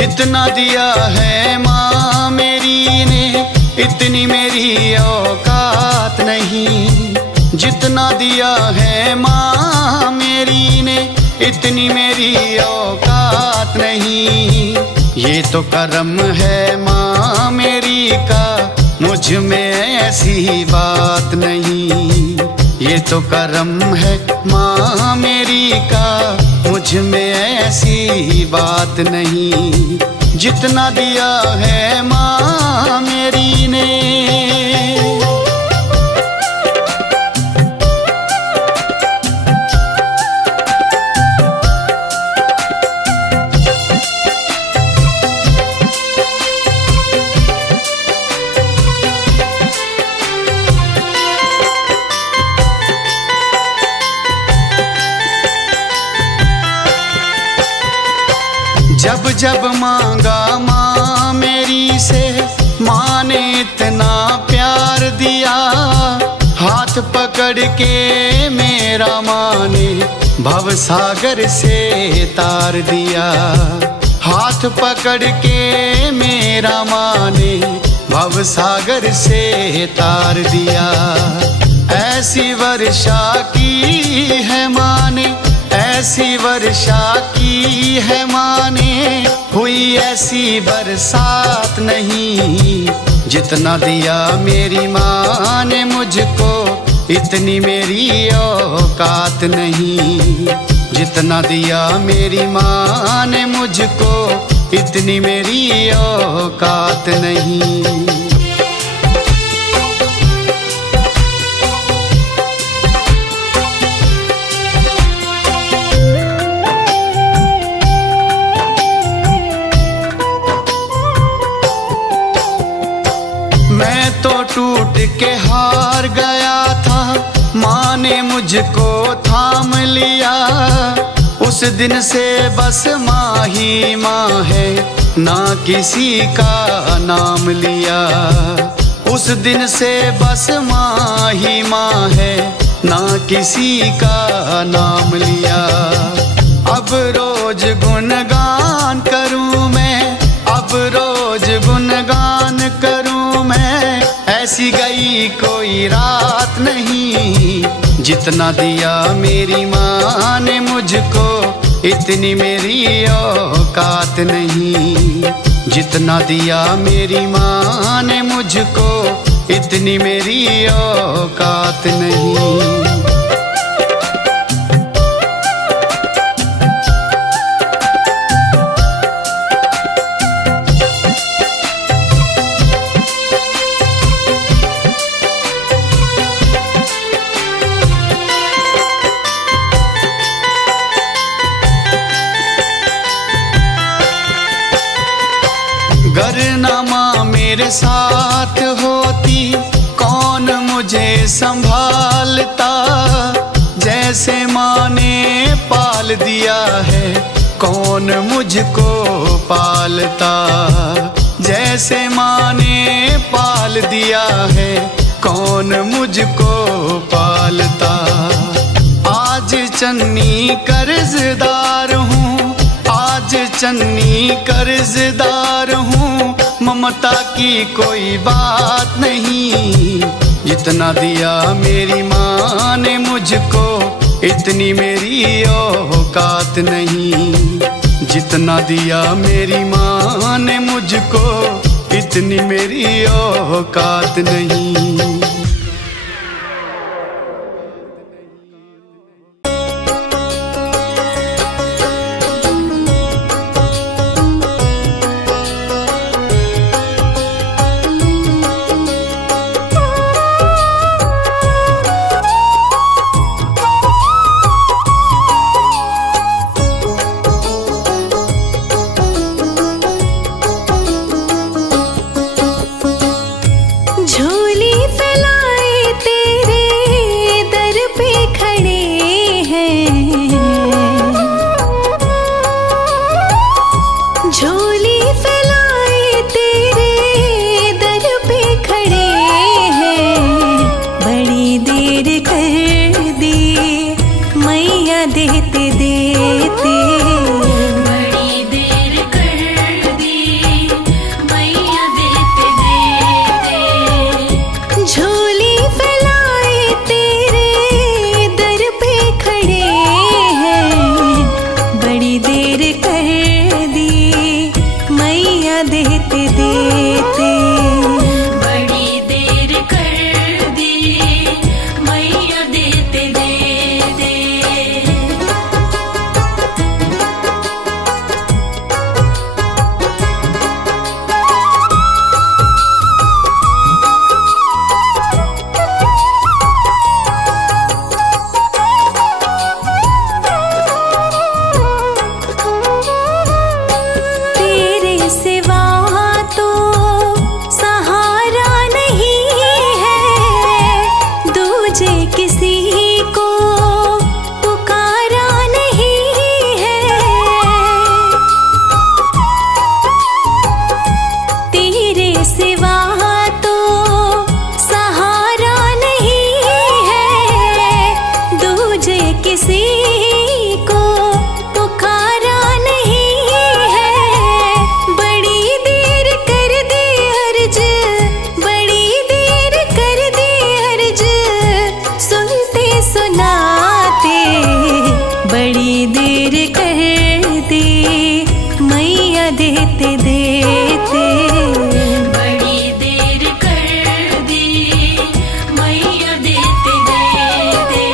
जितना दिया है माँ मेरी ने इतनी मेरी औकात नहीं। जितना दिया है माँ मेरी ने इतनी मेरी औकात नहीं। ये तो करम है माँ मेरी का, मुझ में ऐसी बात नहीं। ये तो करम है माँ मेरी का, मुझ में ऐसी बात नहीं। जितना दिया है माँ मेरी ने। जब जब मांगा माँ मेरी से, माँ ने इतना प्यार दिया। हाथ पकड़ के मेरा माँ ने भव सागर से तार दिया। हाथ पकड़ के मेरा माँ ने भव सागर से तार दिया। ऐसी वर्षा की है माँ ने, ऐसी वर्षा की है माँ ने, हुई ऐसी बरसात नहीं। जितना दिया मेरी माँ ने मुझको, इतनी मेरी औकात नहीं। जितना दिया मेरी माँ ने मुझको, इतनी मेरी औकात नहीं। मैं तो टूट के हार गया था, माँ ने मुझको थाम लिया। उस दिन से बस माँ ही माँ है, ना किसी का नाम लिया। उस दिन से बस माँ ही माँ है, ना किसी का नाम लिया। अब रोज गुणगान करूँ मैं, अब रोज गुणगान करूँ मैं, ऐसी गई कोई रात नहीं। जितना दिया मेरी माँ ने मुझको, इतनी मेरी औकात नहीं। जितना दिया मेरी माँ ने मुझको, इतनी मेरी औकात नहीं। गर ना माँ मेरे साथ होती, कौन मुझे संभालता। जैसे माँ ने पाल दिया है, कौन मुझको पालता। जैसे माँ ने पाल दिया है, कौन मुझको पालता। आज चन्नी कर्जदार हूँ, आज चन्नी कर्जदार हूँ, ममता की कोई बात नहीं। जितना दिया मेरी माँ ने मुझको, इतनी मेरी औकात नहीं। जितना दिया मेरी माँ ने मुझको, इतनी मेरी औकात नहीं। झोली फैला देते देते। बड़ी देर कर दी मैया देते देते।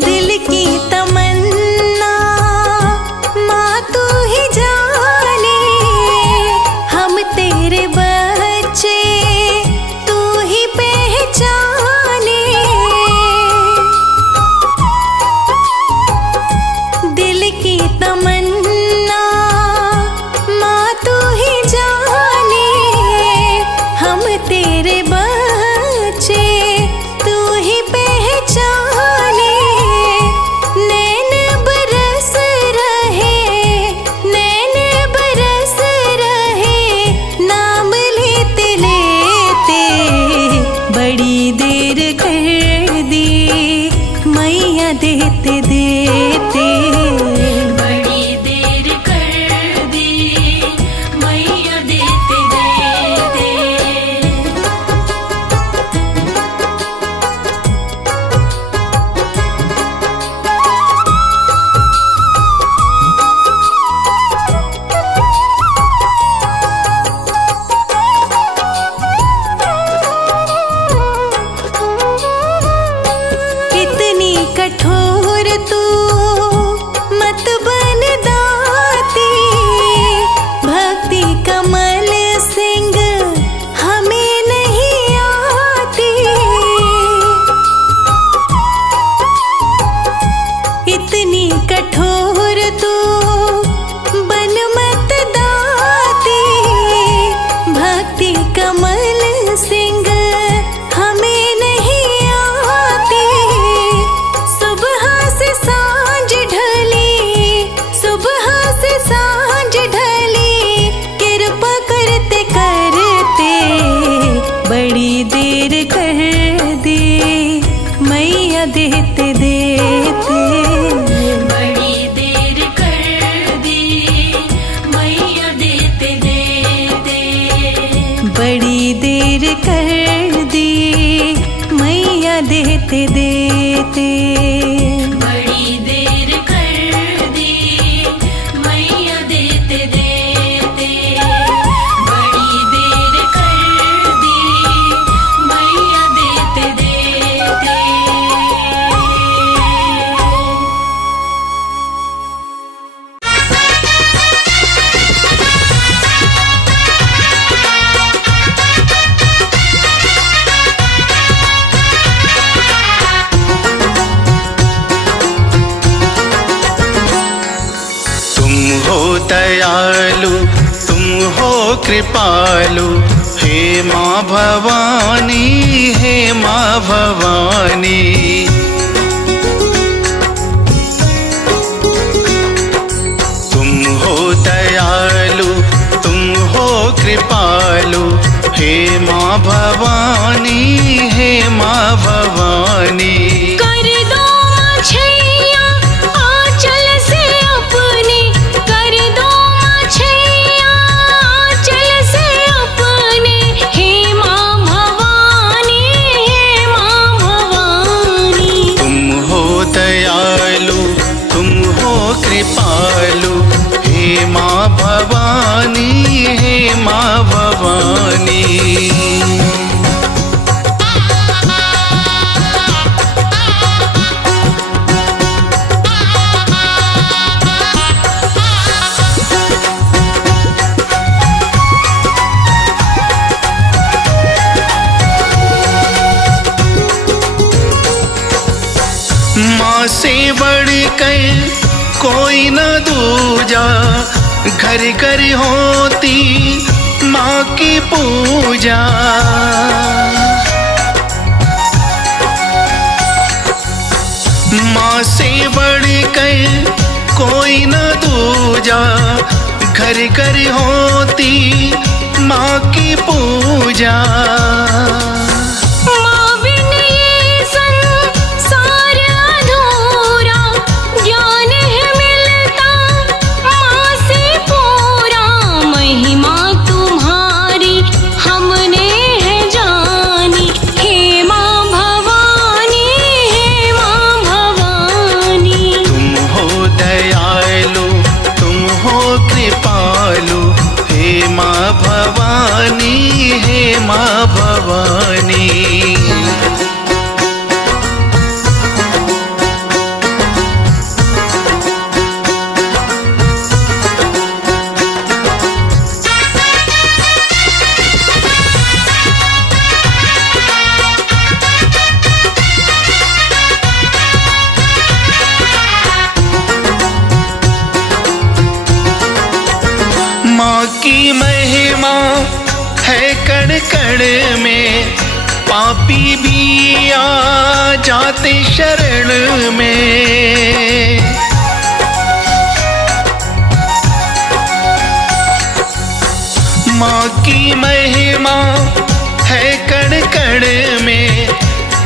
दिल की तमन्ना माँ तू ही जाने, हम तेरे बच्चे तू ही पहचाने। दिल की तमन्ना माँ तू ही जाने, हम तेरे बच्चे तू ही पहचाने। नैन बरस रहे, नैन बरस रहे, नाम लेते लेते। बड़ी देर कर दी मैया देते देते। बड़ी देर कर दी मैया देते देते। इतनी कठोर तू मत बन दाती, भक्ति कमल सिंह हमें नहीं आती। इतनी कठोर तू बन मत दाती, भक्ति कमल सिंह हमें नहीं आती। सुबह से सांझ ढली, सुबह से सांझ ढली, कृपा करते करते। बड़ी देर कर दी मैया देते देते। बड़ी देर कर दी मैया देते देते। बड़ी देर कर दी मैया देते देते। बड़ी देर कर दी मैया देते देते। बड़ी देर कर दी मैया देते देते। तुम हो दयालु, तुम हो कृपालु, हे माँ भवानी, हे माँ भवानी। तुम हो दयालु, तुम हो कृपालु, हे माँ भवानी, हे माँ भवानी। कर दो छैया आंचल से अपने, कर दो छैया आंचल से अपने। हे माँ भवानी, हे माँ भवानी। तुम हो दयालु, तुम हो कृपालु, हे माँ भवानी, हे माँ भवानी। माँ से बढ़कर कोई न दूजा, घर घर होती माँ की पूजा। माँ से बढ़कर कोई न दूजा, घर घर होती माँ की पूजा। माँ बिन ये कण में, पापी भी आ जाते शरण में। माँ की महिमा है कण कण में,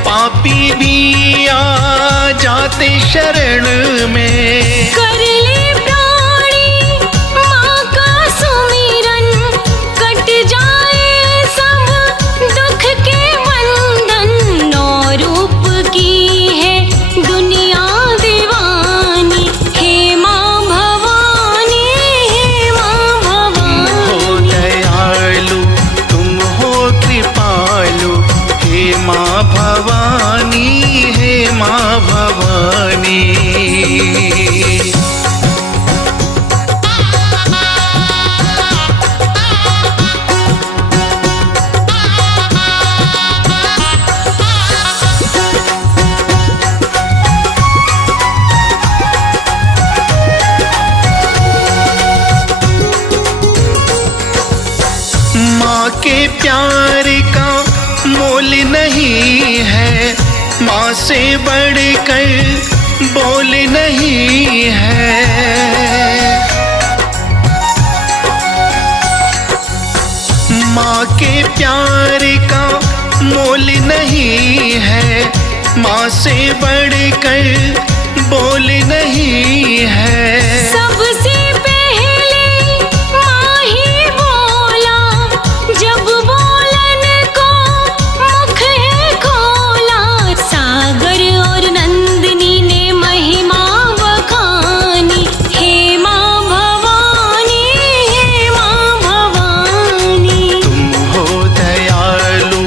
पापी भी आ जाते शरण में। कर ले प्राणी माँ का सुमिरन, कट जाए सब दुख के बंधन। नौ रूप की है दुनिया दीवानी, हे माँ भवानी, हे माँ भवानी। दयालु तुम हो कृपालु, हे माँ भवानी, हे माँ भवानी। माँ के प्यार का मोल नहीं है, माँ से बढ़कर बोल नहीं है। माँ के प्यार का मोल नहीं है, माँ से बढ़कर बोल नहीं है। सबसे पहले माँ ही बोला, जब बोलन को मुख है खोला। सागर और नंदिनी ने महिमा बखानी, हे माँ भवानी, हे माँ भवानी। तुम हो दयालु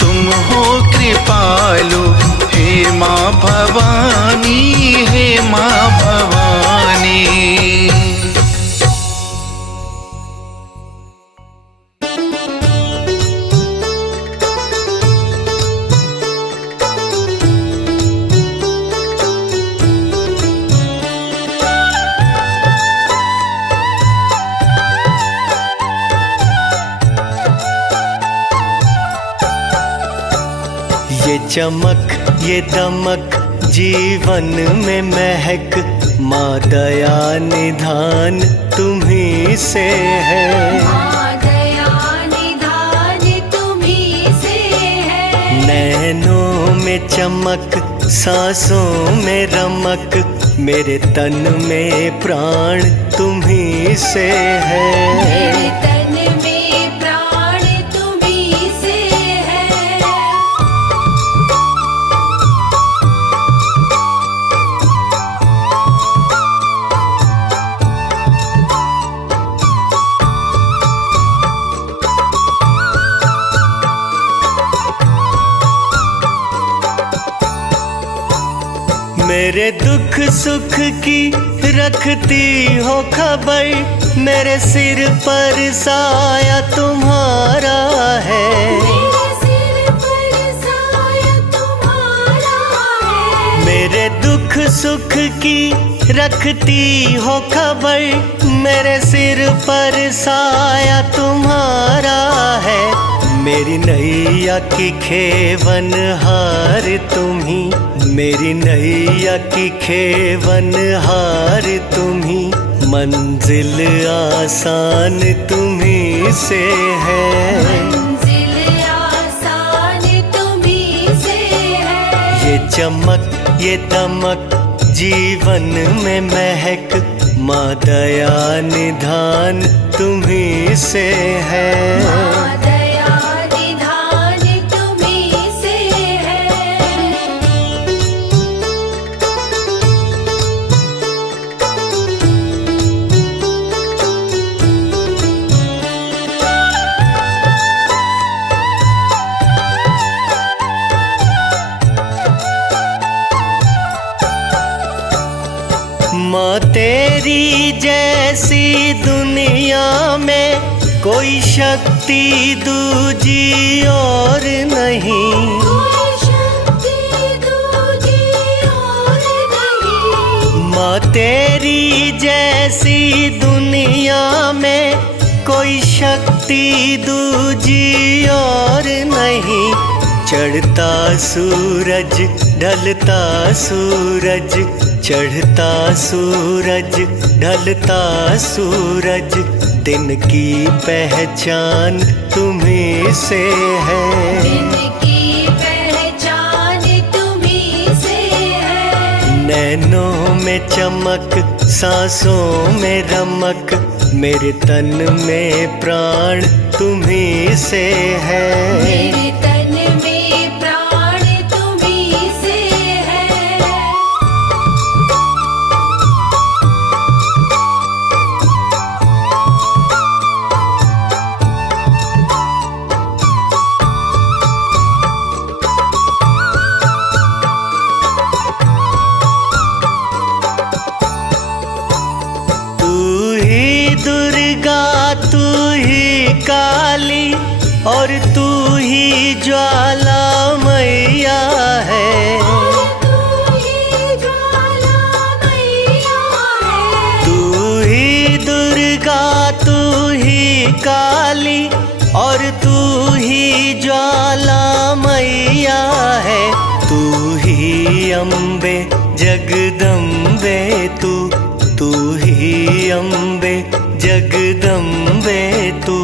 तुम हो कृपालु, हे माँ भवानी, हे माँ भवानी। ये चमक ये दमक जीवन में महक, माँ दया निधान तुम्ही से है। माँ दया निधान तुम्ही से है। नैनों में चमक सांसों में रमक, मेरे तन में प्राण तुम्ही से है। मेरे तन में प्राण तुम्ही से है। मेरे दुख सुख की रखती हो खबर, मेरे सिर पर साया तुम्हारा है। मेरे सिर पर साया तुम्हारा है। मेरे दुख सुख की रखती हो खबर, मेरे सिर पर साया तुम्हारा है। मेरी नैया की खेवन हार तुम्ही, मेरी नैया की खेवन हार तुम्ही। मंजिल आसान तुम्ही से है। मंजिल आसान तुम्ही से है। ये चमक ये दमक जीवन में महक, माँ दया निधान तुम्ही से है। माँ दया निधान तुम्ही से है। माँ तेरी जैसी दुनिया में कोई शक्ति दूजी और नहीं। कोई शक्ति दूजी और नहीं। माँ तेरी जैसी दुनिया में कोई शक्ति शक्ति दूजी और नहीं। चढ़ता सूरज ढलता सूरज, चढ़ता सूरज ढलता सूरज, दिन की पहचान तुम्हीं से है। दिन की पहचान तुम्हीं से है। नैनों में चमक, सांसों में रमक, मेरे तन में प्राण तुम्हीं से है। मेरे तन में प्राण तुम्हीं से है। दुर्गा तू ही काली और तू ही ज्वाला मैया है। तू ही ज्वाला मैया है। तू ही दुर्गा तू ही काली और तू ही ज्वाला मैया है। तू ही अम्बे जगदम्बे, तू ही अम्बे जगदम्बे, तू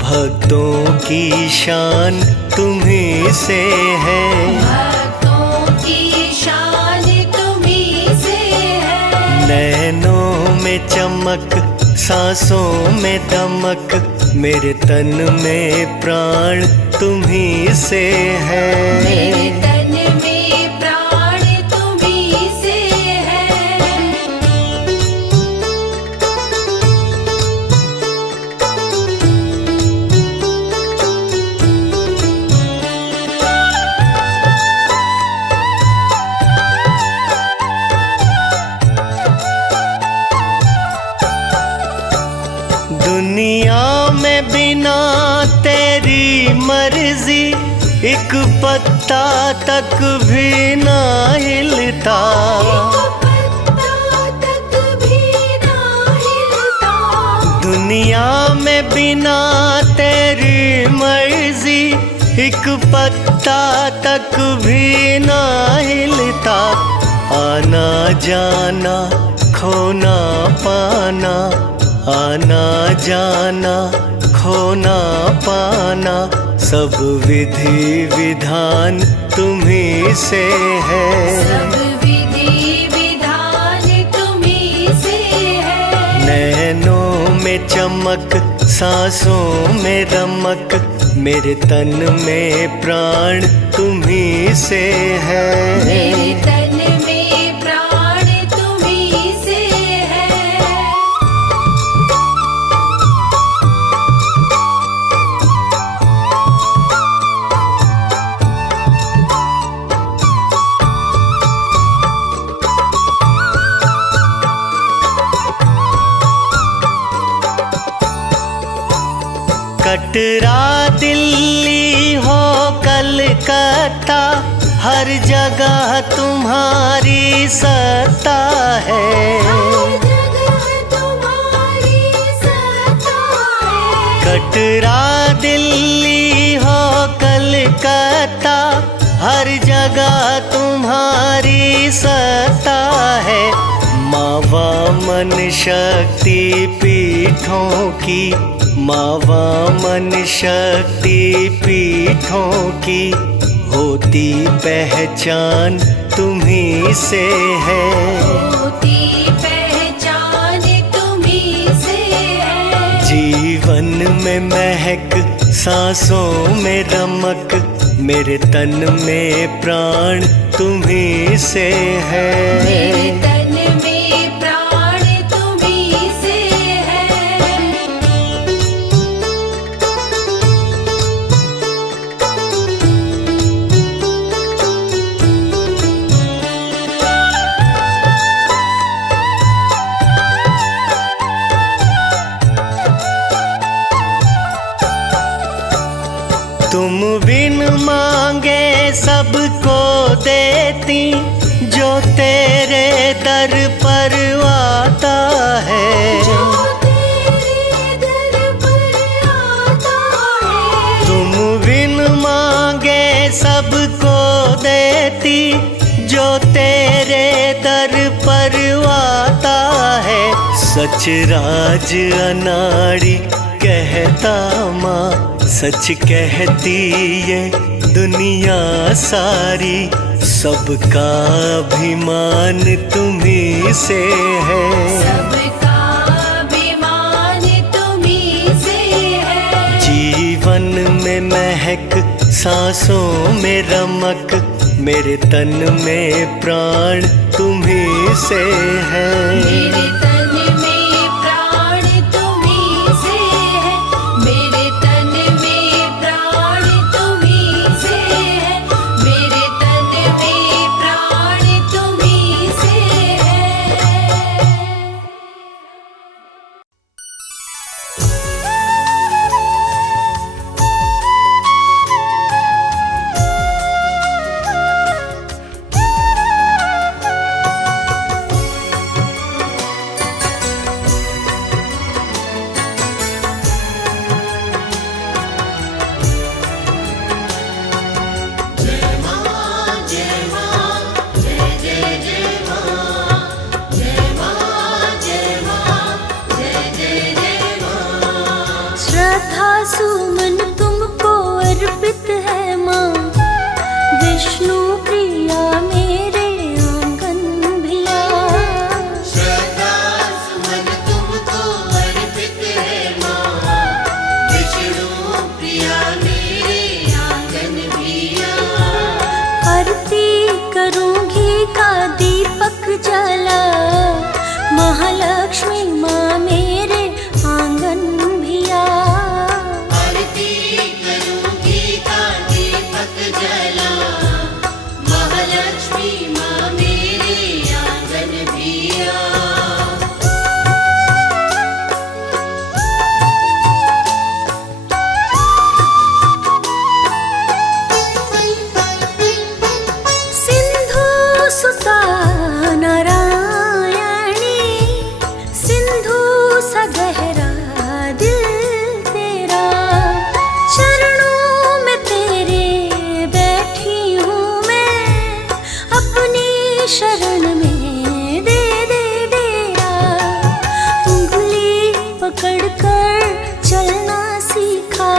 भक्तों की शान तुम्हीं से है। भक्तों की शान तुम्हीं से है। नैनों में चमक, सांसों में दमक, मेरे तन में प्राण तुम्हीं से है। मेरे तन में प्राण तुम्हीं से है। दुनिया में बिना तेरी मर्जी एक पत्ता तक भी ना हिलता। पत्ता तक भी ना हिलता। दुनिया में बिना तेरी मर्जी एक पत्ता तक भी ना हिलता। आना जाना खोना पाना, आना जाना खोना पाना, सब विधि विधान तुम्हीं से है। सब विधि विधान तुम्हीं से है। नैनों में चमक, सांसों में रमक, मेरे तन में प्राण तुम्हीं से है। मेरे तन में प्राण तुम्हीं से है। कटरा दिल्ली हो कलकत्ता, हर जगह तुम्हारी सत्ता है। हर जगह तुम्हारी सत्ता है। कटरा दिल्ली हो कलकत्ता, हर जगह तुम्हारी सत्ता है। माँ वामन शक्ति पीठों की, माँ वामन शक्ति पीठों की, होती पहचान तुम्हीं से है। होती पहचान तुम्हीं से है। जीवन में महक, सांसों में रमक, मेरे तन में प्राण तुम्हीं से है। मेरे तन में प्राण तुम्हीं से है। तुम बिन मांगे सबको देती, जो तेरे दर पर आता है। जो तेरे दर पर आता जो तेरे दर पर आता है। सच राज अनाड़ी कहता माँ, सच कहती ये दुनिया सारी। सबका अभिमान तुम्ही से है, सबका अभिमान तुम्ही से है। जीवन में महक, सांसों में रमक, मेरे तन में प्राण तुम्ही से है। मेरे तन में प्राण तुम्ही से है, मेरे तन में प्राण तुम्ही से है, मेरे तन में प्राण तुम्ही से है। श्रद्धा सुमन तुमको अर्पित है माँ, विष्णु प्रिया मेरे आंगन भिया। श्रद्धा सुमन तुमको अर्पित है माँ, विष्णु प्रिया मेरे आंगन भिया। आरती करूँगी का दीपक जला, महालक्ष्मी माँ मेरे आंगन भिया। आरती करूँगी का दीपक जला, महालक्ष्मी माँ मेरे आंगन भिया। सिंधु सुता नारायणी, सिंधु सा गहरा दिल तेरा। चरणों में तेरे बैठी हूँ मैं, अपनी शरण में दे दे डेरा। उंगली पकड़ कर चलना सीखा,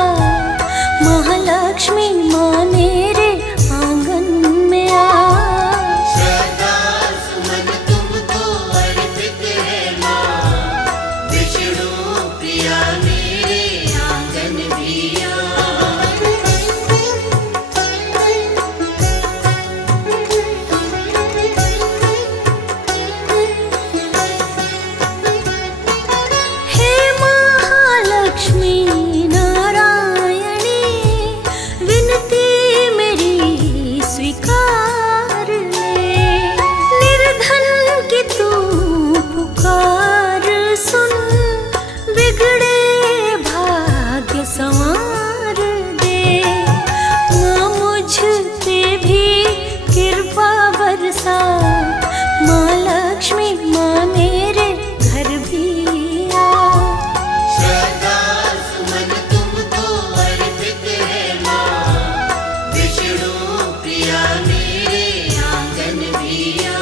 महालक्ष्मी माँ मेरे आंगन में आ। श्रद्धा सुमन तुमको अर्पित है माँ, विष्णु प्रिया मेरे आंगन भिया। हे महालक्ष्मी नारायणी, विनती मेरी स्वीकार ले। निर्धन की तू पुकार सुन, बिगड़े भाग्य संवार दे। माँ मुझ पे भी कृपा बरसा, माँ लक्ष्मी माँ मेरे घर भी आ। श्रद्धा सुमन तुमको अर्पित है माँ, विष्णु प्रिया मेरे आंगन भिया।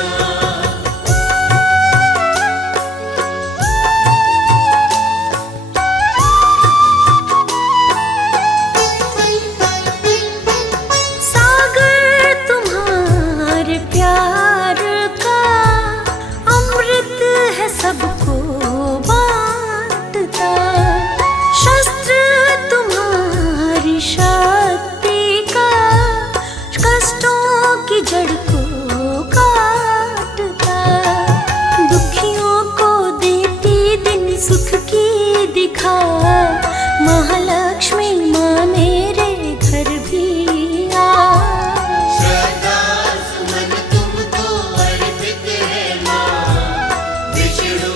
सागर तुम्हारे प्यार का, अमृत है सबको बांटता। शस्त्र तुम्हारी शक्ति का, कष्टों की जड़ को काटता। दुखियों को देती दिन सुख की दिखा, महालक्ष्मी माँ मेरे घर भी आ। श्रद्धा सुमन तुमको अर्पित है माँ, विष्णु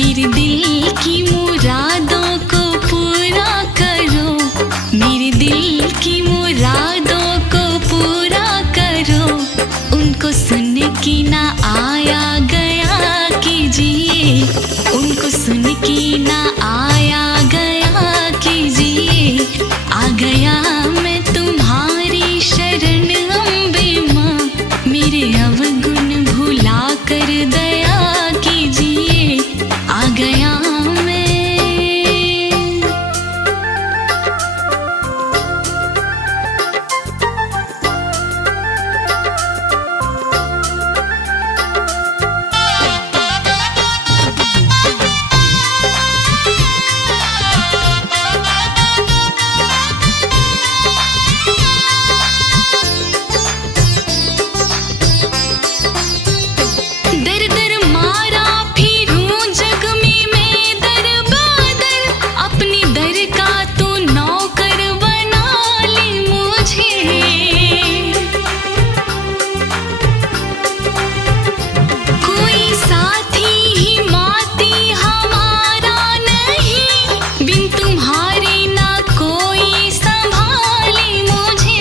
मेरे दिल की मुरादों को पूरा करो, मेरे दिल की मुरादों को पूरा करो। उनको सुन के ना आया गया कीजिए, उनको सुन के ना आया गया कीजिए। आ गया मैं तुम्हारी शरण अम्बे माँ, मेरे अवगुण भुला कर दया कीजिए। आ गया मैं। दर दर मारा फिरूं जग में मैं दर बदर, अपनी दर का तू नौकर बना ले मुझे। कोई साथी हिमाती हमारा नहीं, बिन तुम्हारे ना कोई संभाले मुझे,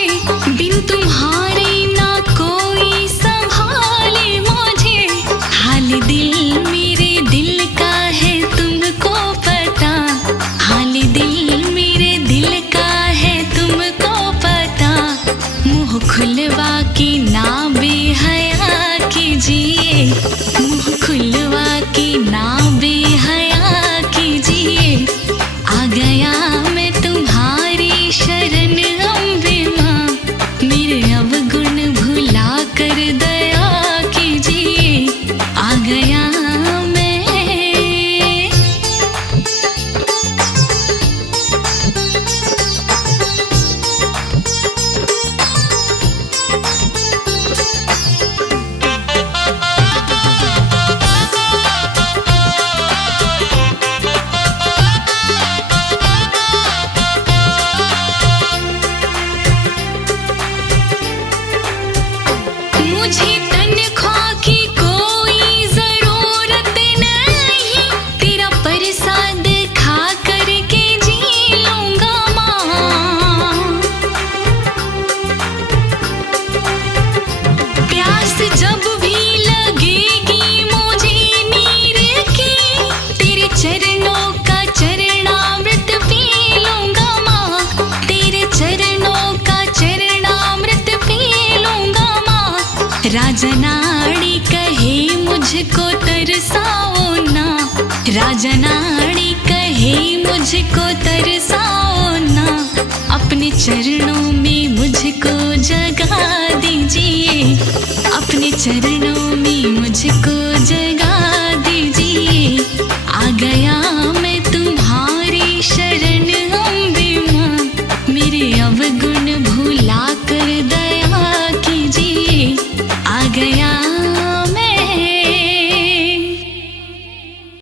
बिन तुम्हारे ना कोई संभाले मुझे। हाल दिल मेरे दिल का है तुमको पता, हाल दिल मेरे दिल का है तुमको पता। मुँह खुलवा के ना बेहया कीजिए, मुँह खुलवा के ना बेहया कीजिए। आ गया मैं तुम्हारी शरण अम्बे माँ, मेरे अवगुण भुला कर दया कीजिए। आ गया मैं। मुझे तनख्वाह की कोई जरूरत नहीं, तेरा प्रसाद खा करके जी लूंगा माँ। प्यास जब भी लगेगी मुझे नीर की, तेरे चरणों का चरणामृत पी लूंगा माँ, तेरे चरणों का चरणामृत पी लूंगा माँ। राजनाड़ी कहे मुझको तरसाओ ना, राजनाड़ी कहे मुझको तरसाओ ना। अपने चरणों में मुझको जगा दीजिए, अपने चरणों में मुझको जगा